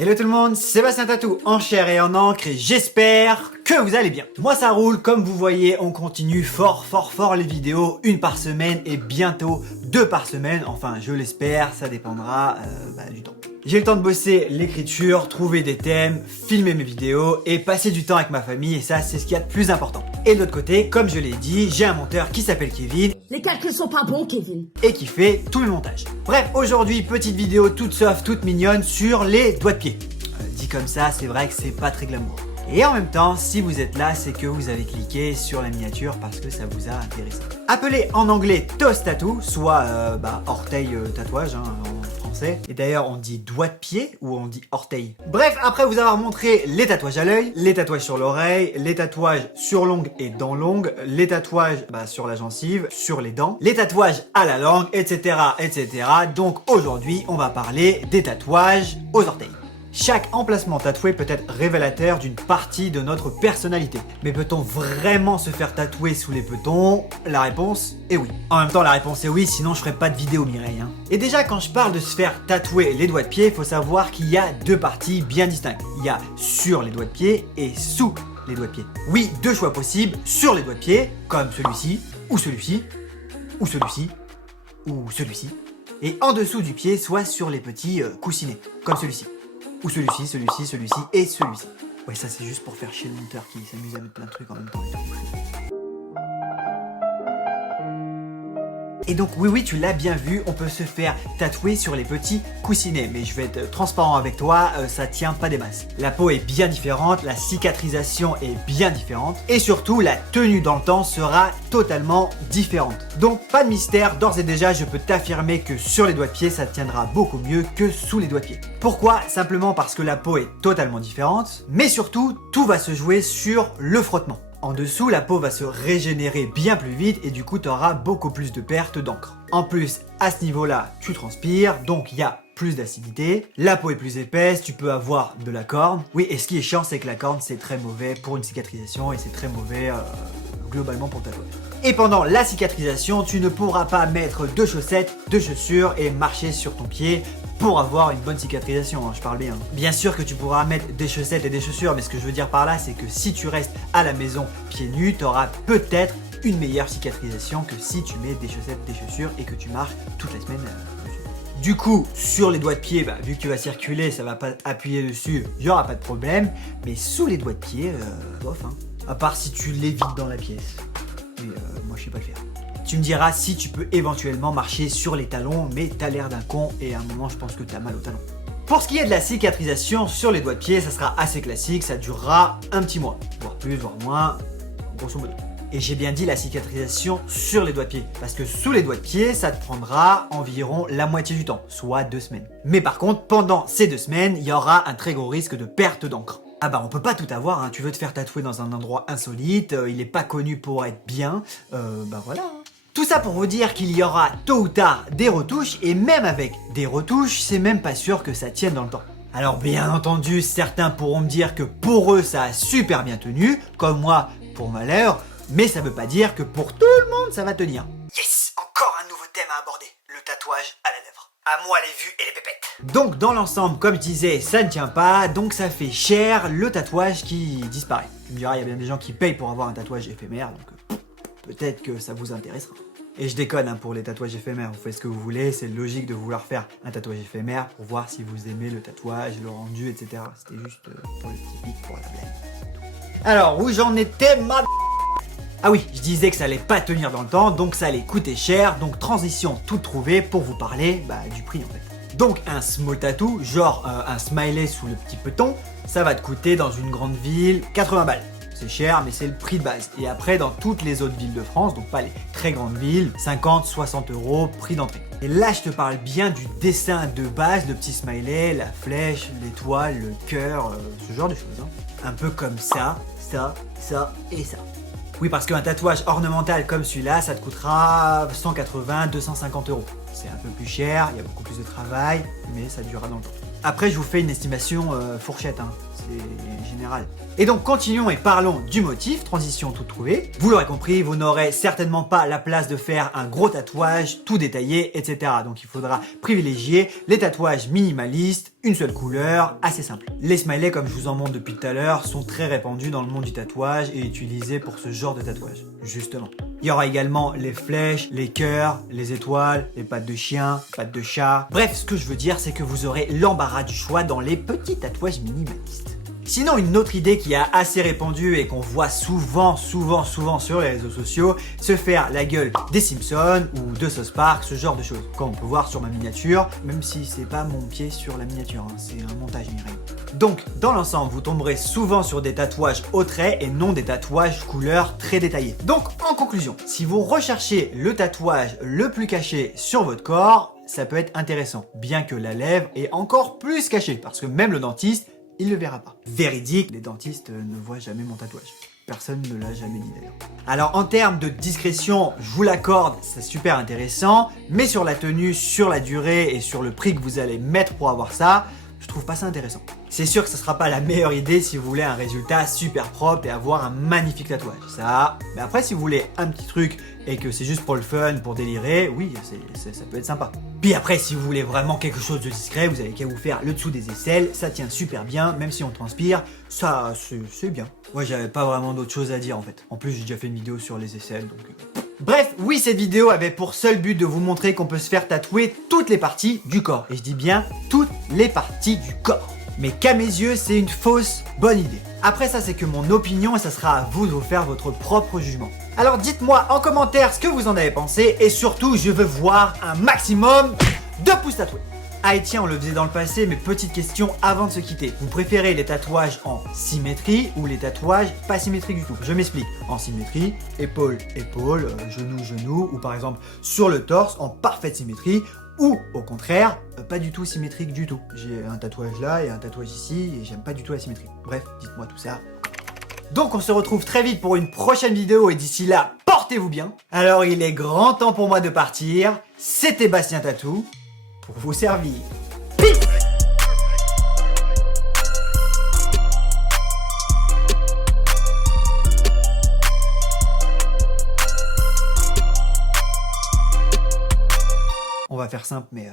Hello tout le monde, Sébastien Tatou en chair et en encre et j'espère que vous allez bien. Moi ça roule, comme vous voyez, on continue fort les vidéos, une par semaine et bientôt 2 par semaine, enfin je l'espère, ça dépendra du temps. J'ai le temps de bosser l'écriture, trouver des thèmes, filmer mes vidéos et passer du temps avec ma famille et ça c'est ce qu'il y a de plus important. Et de l'autre côté, comme je l'ai dit, j'ai un monteur qui s'appelle Kevin. Les calculs sont pas bons, Kevin. Et qui fait tout le montage. Bref, aujourd'hui, petite vidéo toute soft, toute mignonne sur les doigts de pied. Dit comme ça, c'est vrai que c'est pas très glamour. Et en même temps, si vous êtes là, c'est que vous avez cliqué sur la miniature parce que ça vous a intéressé. Appelé en anglais Toes Tattoo, soit orteil tatouage en français. Et d'ailleurs, on dit doigt de pied ou on dit orteil. Bref, après vous avoir montré les tatouages à l'œil, les tatouages sur l'oreille, les tatouages sur l'ongle et dans l'ongle, les tatouages sur la gencive, sur les dents, les tatouages à la langue, etc. Donc aujourd'hui, on va parler des tatouages aux orteils. Chaque emplacement tatoué peut être révélateur d'une partie de notre personnalité. Mais peut-on vraiment se faire tatouer sous les petons? La réponse est oui. En même temps, la réponse est oui, sinon je ferais pas de vidéo Mireille. Et déjà, quand je parle de se faire tatouer les doigts de pied, il faut savoir qu'il y a deux parties bien distinctes. Il y a sur les doigts de pied et sous les doigts de pied. Oui, deux choix possibles, sur les doigts de pied, comme celui-ci, ou celui-ci, ou celui-ci, ou celui-ci. Et en dessous du pied, soit sur les petits coussinets, comme celui-ci. Ou celui-ci, celui-ci, celui-ci et celui-ci. Ouais, ça c'est juste pour faire chier le monteur qui s'amuse à mettre plein de trucs en même temps. Et donc oui, tu l'as bien vu, on peut se faire tatouer sur les petits coussinets. Mais je vais être transparent avec toi, ça tient pas des masses. La peau est bien différente, la cicatrisation est bien différente. Et surtout, la tenue dans le temps sera totalement différente. Donc pas de mystère, d'ores et déjà, je peux t'affirmer que sur les doigts de pied, ça tiendra beaucoup mieux que sous les doigts de pied. Pourquoi? Simplement parce que la peau est totalement différente. Mais surtout, tout va se jouer sur le frottement. En dessous, la peau va se régénérer bien plus vite et du coup, tu auras beaucoup plus de pertes d'encre. En plus, à ce niveau-là, tu transpires, donc il y a plus d'acidité. La peau est plus épaisse, tu peux avoir de la corne. Oui, et ce qui est chiant, c'est que la corne, c'est très mauvais pour une cicatrisation et c'est très mauvais globalement pour ta peau. Et pendant la cicatrisation, tu ne pourras pas mettre de chaussettes, de chaussures et marcher sur ton pied pour avoir une bonne cicatrisation, je parle bien. Bien sûr que tu pourras mettre des chaussettes et des chaussures, mais ce que je veux dire par là, c'est que si tu restes à la maison pieds nus, tu auras peut-être une meilleure cicatrisation que si tu mets des chaussettes, des chaussures et que tu marches toute la semaine dessus. Du coup, sur les doigts de pied, vu que tu vas circuler, ça va pas appuyer dessus, il n'y aura pas de problème, mais sous les doigts de pied, bof, à part si tu l'évites dans la pièce. Mais moi, je sais pas le faire. Tu me diras si tu peux éventuellement marcher sur les talons, mais t'as l'air d'un con et à un moment je pense que t'as mal au talon. Pour ce qui est de la cicatrisation sur les doigts de pied, ça sera assez classique, ça durera un petit mois, voire plus, voire moins, grosso modo. Et j'ai bien dit la cicatrisation sur les doigts de pied, parce que sous les doigts de pied, ça te prendra environ la moitié du temps, soit 2 semaines. Mais par contre, pendant ces 2 semaines, il y aura un très gros risque de perte d'encre. On peut pas tout avoir, tu veux te faire tatouer dans un endroit insolite, il est pas connu pour être bien, voilà. Tout ça pour vous dire qu'il y aura tôt ou tard des retouches, et même avec des retouches, c'est même pas sûr que ça tienne dans le temps. Alors bien entendu, certains pourront me dire que pour eux ça a super bien tenu, comme moi pour malheur, mais ça veut pas dire que pour tout le monde ça va tenir. Yes, encore un nouveau thème à aborder, le tatouage à la lèvre. À moi les vues et les pépettes. Donc dans l'ensemble, comme je disais, ça ne tient pas, donc ça fait cher le tatouage qui disparaît. Tu me diras, il y a bien des gens qui payent pour avoir un tatouage éphémère, donc peut-être que ça vous intéressera. Et je déconne pour les tatouages éphémères, vous faites ce que vous voulez, c'est logique de vouloir faire un tatouage éphémère pour voir si vous aimez le tatouage, le rendu, etc. C'était juste pour le petit pic, pour la blague. Alors, où j'en étais, Ah oui, je disais que ça allait pas tenir dans le temps, donc ça allait coûter cher, donc transition toute trouvée pour vous parler du prix en fait. Donc un small tattoo, genre un smiley sous le petit peton, ça va te coûter dans une grande ville 80 balles. C'est cher, mais c'est le prix de base. Et après, dans toutes les autres villes de France, donc pas les très grandes villes, 50, 60 euros, prix d'entrée. Et là, je te parle bien du dessin de base, le petit smiley, la flèche, l'étoile, le cœur, ce genre de choses. Un peu comme ça, ça, ça et ça. Oui, parce qu'un tatouage ornemental comme celui-là, ça te coûtera 180, 250 euros. C'est un peu plus cher, il y a beaucoup plus de travail, mais ça durera dans le temps. Après, je vous fais une estimation fourchette, hein. C'est général. Et donc continuons et parlons du motif, transition toute trouvée. Vous l'aurez compris, vous n'aurez certainement pas la place de faire un gros tatouage, tout détaillé, etc. Donc il faudra privilégier les tatouages minimalistes, une seule couleur, assez simple. Les smileys, comme je vous en montre depuis tout à l'heure, sont très répandus dans le monde du tatouage et utilisés pour ce genre de tatouage, justement. Il y aura également les flèches, les cœurs, les étoiles, les pattes de chien, pattes de chat. Bref, ce que je veux dire, c'est que vous aurez l'embarras du choix dans les petits tatouages minimalistes. Sinon, une autre idée qui est assez répandue et qu'on voit souvent sur les réseaux sociaux, se faire la gueule des Simpsons ou de South Park, ce genre de choses. Comme on peut voir sur ma miniature, même si c'est pas mon pied sur la miniature, hein, c'est un montage Mireille. Donc, dans l'ensemble, vous tomberez souvent sur des tatouages au trait et non des tatouages couleurs très détaillés. Donc, en conclusion, si vous recherchez le tatouage le plus caché sur votre corps, ça peut être intéressant, bien que la lèvre est encore plus cachée, parce que même le dentiste, il ne le verra pas. Véridique, les dentistes ne voient jamais mon tatouage. Personne ne l'a jamais dit d'ailleurs. Alors en termes de discrétion, je vous l'accorde, c'est super intéressant, mais sur la tenue, sur la durée et sur le prix que vous allez mettre pour avoir ça, je trouve pas ça intéressant. C'est sûr que ce sera pas la meilleure idée si vous voulez un résultat super propre et avoir un magnifique tatouage. Ça, mais après si vous voulez un petit truc et que c'est juste pour le fun, pour délirer, oui, ça peut être sympa. Puis après, si vous voulez vraiment quelque chose de discret, vous avez qu'à vous faire le dessous des aisselles, ça tient super bien, même si on transpire, ça, c'est bien. Moi, j'avais pas vraiment d'autre chose à dire en fait. En plus, j'ai déjà fait une vidéo sur les aisselles, donc... Bref, oui, cette vidéo avait pour seul but de vous montrer qu'on peut se faire tatouer toutes les parties du corps. Et je dis bien toutes les parties du corps. Mais qu'à mes yeux, c'est une fausse bonne idée. Après ça, c'est que mon opinion et ça sera à vous de vous faire votre propre jugement. Alors dites-moi en commentaire ce que vous en avez pensé et surtout, je veux voir un maximum de pouces tatoués. Ah et tiens, on le faisait dans le passé, mais petite question avant de se quitter. Vous préférez les tatouages en symétrie ou les tatouages pas symétriques du tout? Je m'explique. En symétrie, épaule, épaule, genou, genou, ou par exemple sur le torse en parfaite symétrie, ou au contraire, pas du tout symétrique du tout. J'ai un tatouage là et un tatouage ici et j'aime pas du tout la symétrie. Bref, dites-moi tout ça. Donc on se retrouve très vite pour une prochaine vidéo et d'ici là, portez-vous bien. Alors il est grand temps pour moi de partir. C'était Bastien Tatou pour vous servir. Peace. On va faire simple, mais